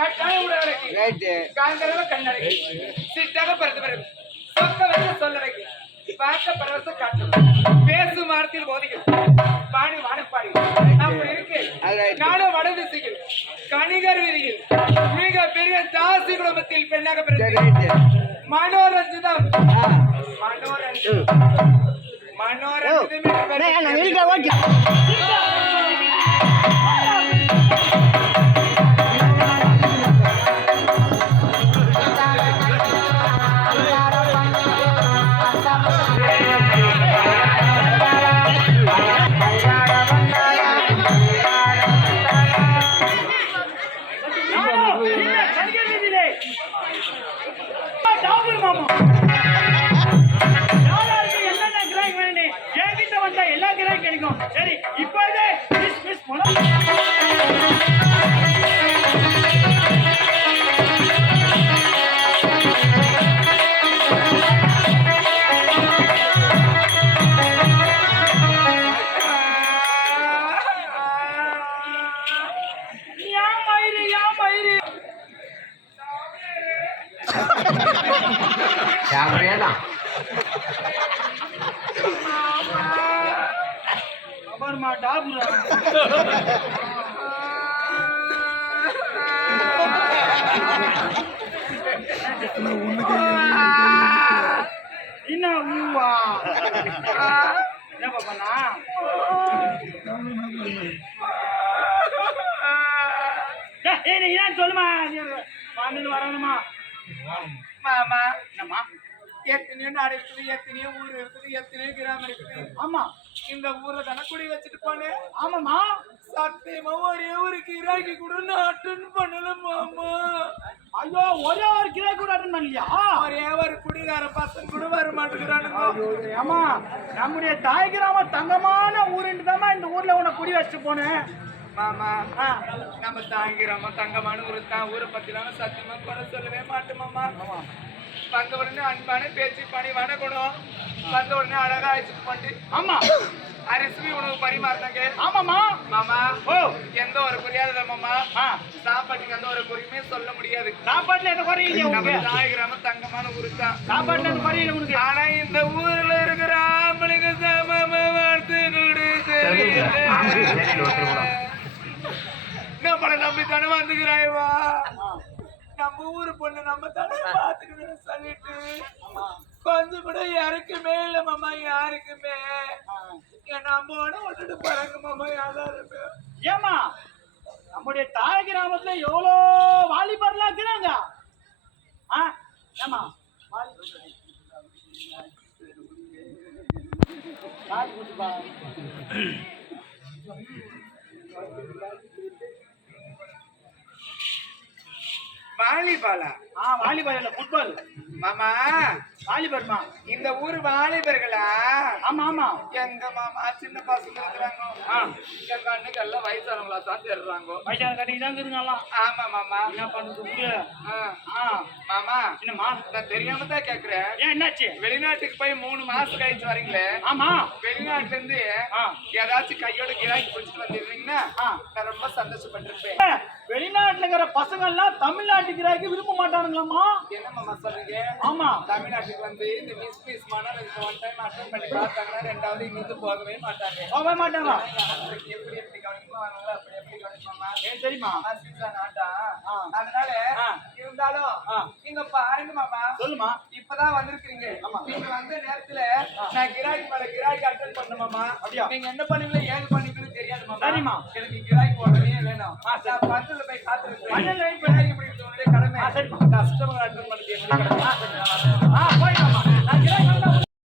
கட்டாய உடலடக்கி காந்தரவ கண்ணடக்கி சிட்டாக பறந்து பிறகு சொக்க வச்சு சொல்லடக்கி பார்க்க பரவச காட்டு பேசும் வார்த்தையில் போதிகள் பாடி வானப்பாடி அப்படி இருக்கு நானும் வட திசையில் கணிகர் வீதியில் மிக பெரிய தாசி குடும்பத்தில் பெண்ணாக பிறகு மனோரஞ்சிதம் சரி இப்போதே சொல்லுமா வரணுமா மாமா என்னம்மா எத்தனையோ நாடு இருக்குது எத்தனையோ ஊர் இருக்குது எத்தனையோ கிராமம் இருக்குது ஆமா இந்த ஊர்ல தானே குடி வச்சுட்டு போனேன் ஆமாமா சத்தியமா ஒரே ஒரு கிராக்கி கூட நான் அட்டன் பண்ணல மாமா ஐயோ ஒரே ஒரு கிராக்கி கூட அட்டன் பண்ணலையா ஒரே ஒரு குடிகார பசங்க கூட வர மாட்டேங்கிறானுங்க ஆமா நம்முடைய தாய் கிராமம் தங்கமான ஊருன்னு தான் இந்த ஊர்ல உன்னை குடி வச்சுட்டு போனேன் மாமா நம்ம தாய்கிராமம் தங்கமான ஊரு தான் ஊரை பத்தி தானே சத்தியமா குறை சொல்லவே மாட்டேன் மாமா வந்த உடனே அன்பான பேச்சு பணிவான குணம் வந்த உடனே அழகா அழைச்சிட்டு போட்டு ஆமா அரிசி உணவு பரிமாறினாங்க ஆமாமா மாமா ஓ எந்த ஒரு குறையாத மாமா சாப்பாட்டுக்கு எந்த ஒரு குறையுமே சொல்ல முடியாது சாப்பாட்டுல எந்த குறையும் நம்ம தாய்கிராமம் தங்கமான ஊரு தான் சாப்பாட்டுல எந்த குறையும் உனக்கு ஆனா இந்த ஊர்ல இருக்கிற ஆம்பளுக்கு சமமா வார்த்தை நம்மளை நம்பி தானே வந்துக்கிறாய்வா நம்ம ஊரு பொண்ணு நம்ம தானே பாத்துக்கணும்னு சொல்லிட்டு கொஞ்சம் கூட யாருக்குமே இல்ல மாமா யாருக்குமே நம்மோட விட்டுட்டு போறாங்க மாமா யாராருமே ஏமா நம்முடைய தாய் கிராமத்துல எவ்வளோ வாலிபர்லாம் இருக்கிறாங்க ஏமா வாலிபாலா வாலிபால் இல்ல ஃபுட்பால் மாமா வாலிபர்மா இந்த ஊர் வாலிபர்களா ஆமா ஆமா எங்க மாமா சின்ன பசங்க இருக்கிறாங்க எங்க அண்ணுக்கு எல்லாம் வயசானவங்களா தான் தேடுறாங்க வயசான கட்டிக்கு தான் இருக்குதுங்களா ஆமா மாமா என்ன பண்ணுறது மாமா என்னம்மா நான் தெரியாம தான் கேக்குறேன் ஏன் என்னாச்சு வெளிநாட்டுக்கு போய் 3 மாசம் கழிச்சு வரீங்களே ஆமா வெளிநாட்டுல இருந்து ஏதாச்சும் கையோட கிராக்கி பிடிச்சிட்டு வந்துடுறீங்கன்னா நான் ரொம்ப சந்தோஷப்பட்டிருப்பேன் வெளிநாட்டுல இருக்கிற பசங்க எல்லாம் தமிழ்நாட்டு கிராக்கி விரும்ப மாட்டானுங்களாமா என்ன மாமா சொல்றீங்க ஆமா தமிழ்நாட்டுக்கு வந்து இந்த miss model one time attend பண்ணி பார்த்தாங்கன்னா ரெண்டாவது இங்கிருந்து போகவே மாட்டாங்க எப்படி எப்படி கவனிக்கணும் அப்படி எப்படி கவனிக்கணுமா ஏன் தெரியுமா நாட்டா அதனால இருந்தாலும் நீங்க பாருங்க மாமா சொல்லுமா இப்பதான் வந்திருக்கீங்க நீங்க வந்த நேரத்துல நான் கிராக்கி மேல கிராக்கி அட்டெண்ட் பண்ணணுமாமா நீங்க என்ன பண்ணுவீங்க ஏது பண்ணுவீங்கன்னு தெரியாது மாமா சரிமா எனக்கு கிராக்கி உடனே வேணும் பந்தல போய் காத்துருக்கேன் கடமை கஸ்டமர் அட்டெண்ட் பண்ணி எப்படி கடமை